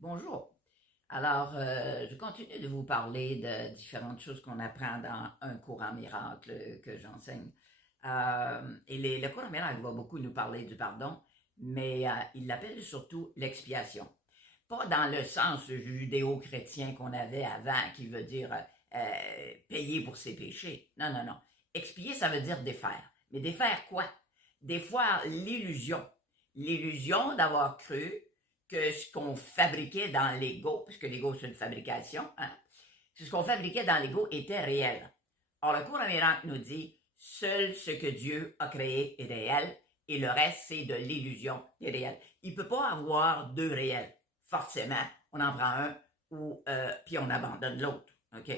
Bonjour. Alors, je continue de vous parler de différentes choses qu'on apprend dans un cours en miracle que j'enseigne. Le cours en miracle va beaucoup nous parler du pardon, mais il l'appelle surtout l'expiation. Pas dans le sens judéo-chrétien qu'on avait avant, qui veut dire payer pour ses péchés. Non, non, non. Expier, ça veut dire défaire. Mais défaire quoi? Défaire l'illusion. L'illusion d'avoir cru que ce qu'on fabriquait dans l'ego, puisque l'ego c'est une fabrication, hein, ce qu'on fabriquait dans l'ego était réel. Or, le cours miracle nous dit, seul ce que Dieu a créé est réel et le reste c'est de l'illusion des réels. Il ne peut pas avoir deux réels. Forcément, on en prend un ou puis on abandonne l'autre. Ok.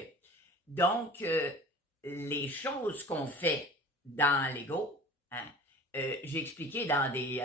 Donc, les choses qu'on fait dans l'ego, hein, j'ai expliqué dans des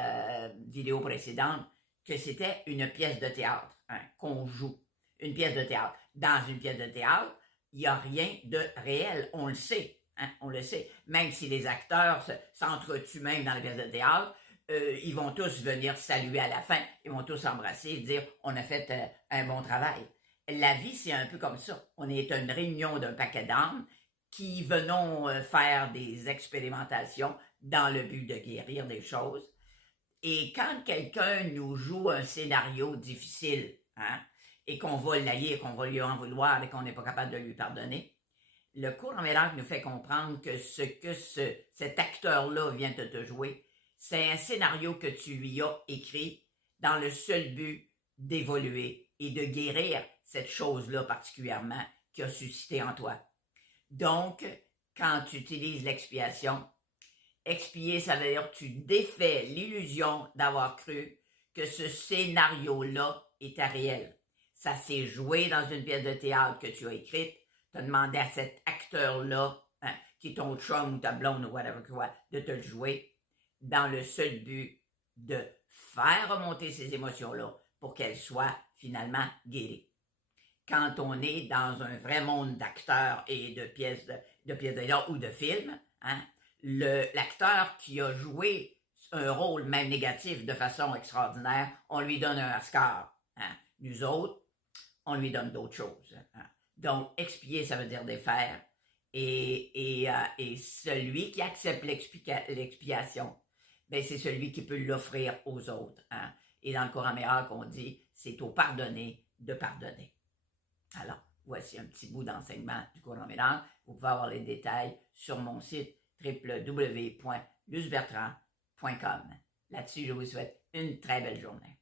vidéos précédentes que c'était une pièce de théâtre, hein, qu'on joue. Une pièce de théâtre. Dans une pièce de théâtre, il n'y a rien de réel, on le sait. Hein, on le sait. Même si les acteurs s'entretuent même dans la pièce de théâtre, ils vont tous venir saluer à la fin, ils vont tous s'embrasser et dire on a fait un bon travail. La vie, c'est un peu comme ça. On est une réunion d'un paquet d'âmes qui venons faire des expérimentations dans le but de guérir des choses. Et quand quelqu'un nous joue un scénario difficile, hein, et qu'on va l'haïr, qu'on va lui en vouloir et qu'on n'est pas capable de lui pardonner, le cours en miracle nous fait comprendre que ce que cet acteur-là vient de te jouer, c'est un scénario que tu lui as écrit dans le seul but d'évoluer et de guérir cette chose-là particulièrement qui a suscité en toi. Donc, quand tu utilises l'expiation, expier, ça veut dire que tu défais l'illusion d'avoir cru que ce scénario-là était réel. Ça s'est joué dans une pièce de théâtre que tu as écrite. Tu as demandé à cet acteur-là, hein, qui est ton chum ou ta blonde ou whatever quoi, de te le jouer dans le seul but de faire remonter ces émotions-là pour qu'elles soient finalement guéries. Quand on est dans un vrai monde d'acteurs et de pièces de théâtre ou de films, hein, l'acteur qui a joué un rôle même négatif de façon extraordinaire, on lui donne un Oscar. Hein. Nous autres, on lui donne d'autres choses. Hein. Donc, expier, ça veut dire défaire. Et celui qui accepte l'expiation, ben, c'est celui qui peut l'offrir aux autres. Hein. Et dans le Coran miracle, on dit, c'est au pardonné de pardonner. Alors, voici un petit bout d'enseignement du courant miracle. Vous pouvez avoir les détails sur mon site www.lucebertrand.com. Là-dessus, je vous souhaite une très belle journée.